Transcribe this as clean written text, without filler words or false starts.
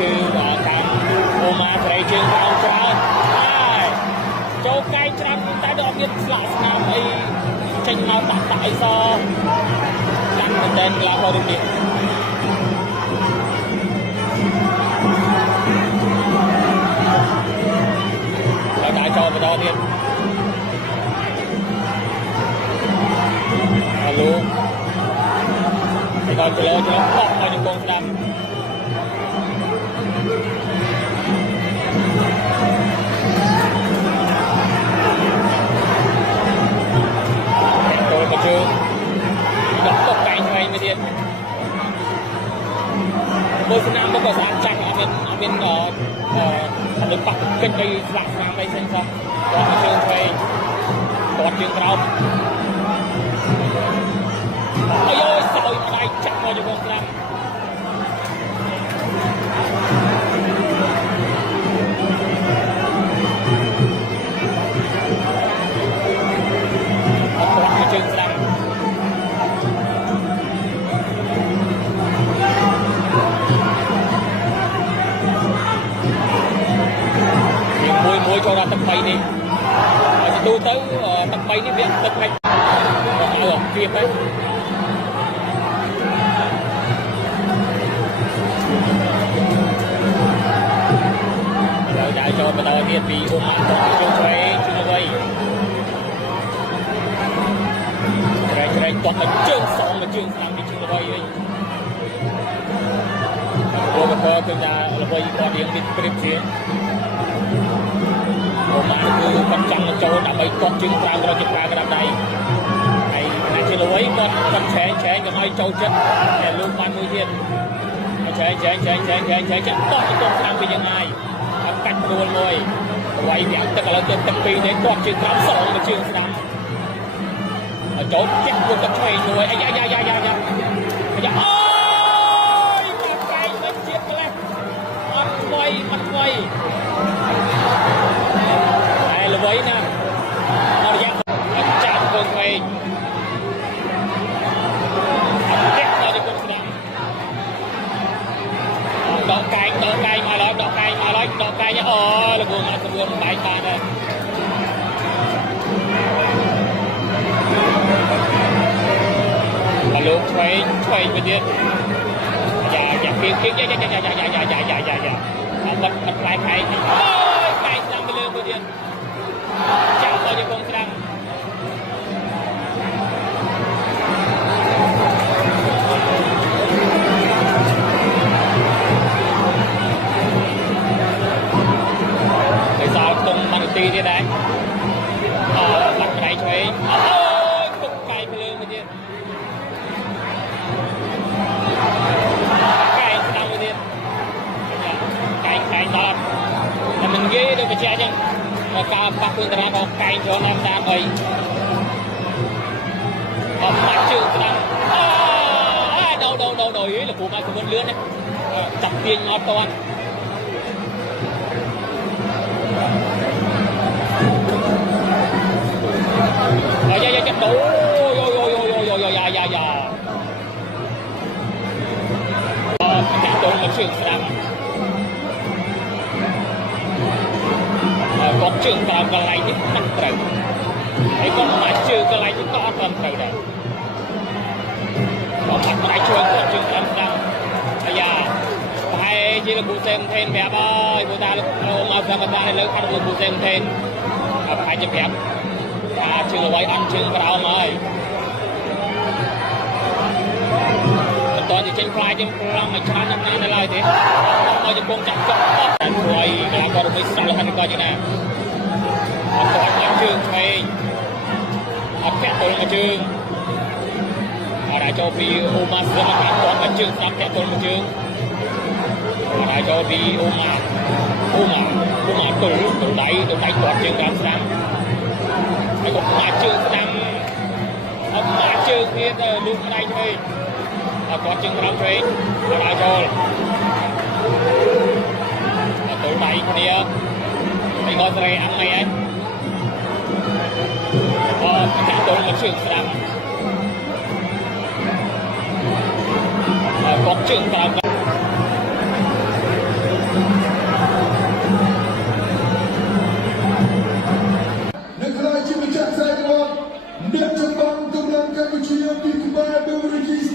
គឺតាមអូម៉ាប្រេជើងក្រោមច្រើនហើយចូលកាយច្រើនតែដល់អត់មានស្លាកស្នាមអីចេញមកដាក់អីសចាំមែនតើក្លាបរូបនេះហើយដាក់ចូលបន្តទៀតអាឡូដល់គីឡូបោះឲ្យនឹងកងស្ដាំចូលមកជើងដល់តកកែងឆ្វេងមួយទៀតមើលស្នាមទៅក៏ស្អាតចាស់អត់មានអត់បាក់កិច្ចអីស្លាកស្នាមអីផ្សេងសោះគាត់មកជើងឆ្វេងគាត់ជើងក្រោមអាយសោយដៃចាក់មកជង្គង់ស្ដាំអត់គាត់មកជើងស្ដាំមួយចូលដល់ទឹក3នេះហើយទៅទឹក3នេះវាទឹកមិនឲ្យអត់ទៀតទេហើយចូលបន្តទៀតពីអូម៉ាទៅជើងឆ្វេងជើងល្បីច្រែកទាត់មកជើងសងមកជើងស្ដាំពីជើងល្បីវិញចូលបន្តទៅថាល្បីគាត់រៀងមានព្រៀបជាអូម៉ាគឺគាត់ចង់មកចូលដើម្បីទាត់ជើងក្រៅរកជើងក្រៅក្តាប់ដៃហើយណាជើងល្បីគាត់ឆែកកុំឲ្យចូលចិត្តតែលោកបានមួយទៀតឆែកចិត្តតោះទៅស្ដាំពីយ៉ាងណាកាច់ព្រួលមួយវាយវាក់ទឹកឥឡូវទៅទឹកពីរនេះគាត់ជើងក្រោមសងមកជើងស្ដាំចូលជិះមួយទឹកឆ្វេងមួយអាយ៉ាអូយកាយមិនជាតិម្លេះអត់ໄວហើយល្បីណាស់អរយ៉ាចាប់កូនឆ្វេងអត់ទេដល់ទៅកូនស្ដាំដកកាយមកឡើយដកកាយអូល្ងងអត់ស្រួលបែកបានហើយអាលោកឆ្វេងទៅទៀតយ៉ាពីគៀកយ៉ាអត់ផ្លែខែអូយកាយស្ដាំទៅលើមួយទៀតចាប់ទៅកងស្ដាំទីទៀតដែរបាត់ដៃឆ្វេងអូយទុកកាយភ្លើងមួយទៀតកាយស្ដាំមួយទៀតកាយដល់តែមិននិយាយដូចបច្ចេកចឹងការប៉ះគុណតារារបស់កាយចូលតាមតាមអីអត់បាច់ជើងស្ដាំដូរលោកគ្រូឲ្យក្បួនលឿនណាចាប់ទាញមកតន់យ៉ាចាប់ដូយ៉ាចាប់ដូរមកជើងស្ដាំគាត់ជើងក្រៅកន្លែងនេះមិនត្រូវហើយគាត់មកជើងកន្លែងនេះក៏អត់ត្រូវដែរគាត់អត់អាចជួយគាត់ជើងស្ដាំអាយ៉ាប្រហែលជាលោកគ្រូសេមថេនប្រាប់ហើយព្រោះតាលោកមកកម្មការលើអត់លោកគ្រូសេមថេនប្រហែលជាប្រាប់ជើងអ្វីអត់ជើងក្រោមហើយបន្តទៅចេញផ្លាយជាងប្រងឲ្យច្រើនណាស់ណាស់នៅឡើយទេមកជង្គង់ចាក់ចុកអស់តែព្រួយកន្លងក៏រំលឹកស្ដាប់លះក៏យ៉ាងណាអត់ទាត់ជើងឆ្វេងអត់កាក់ទល់មកជើងអត់អាចចូលពីអូម៉ាស្ដាប់តាមទាត់មកជើងស្ដាប់កាក់ទល់មកជើងអត់អាចចូលពីអូម៉ាទល់ដៃទាត់ជើងតាមស្ដាំហើយក៏មកជើងស្ដាំអត់មកជើងទៀតលូកដៃឆ្វេងអត់គាត់ជើងក្រោមឆ្វេងអត់ឲ្យចូលអត់ទល់ដៃគ្នាហើយគាត់ស្រែអាំងអីហើយអត់កាក់ទល់មកជើងស្ដាំគាត់ជើងក្រោម ក្បាលដូររី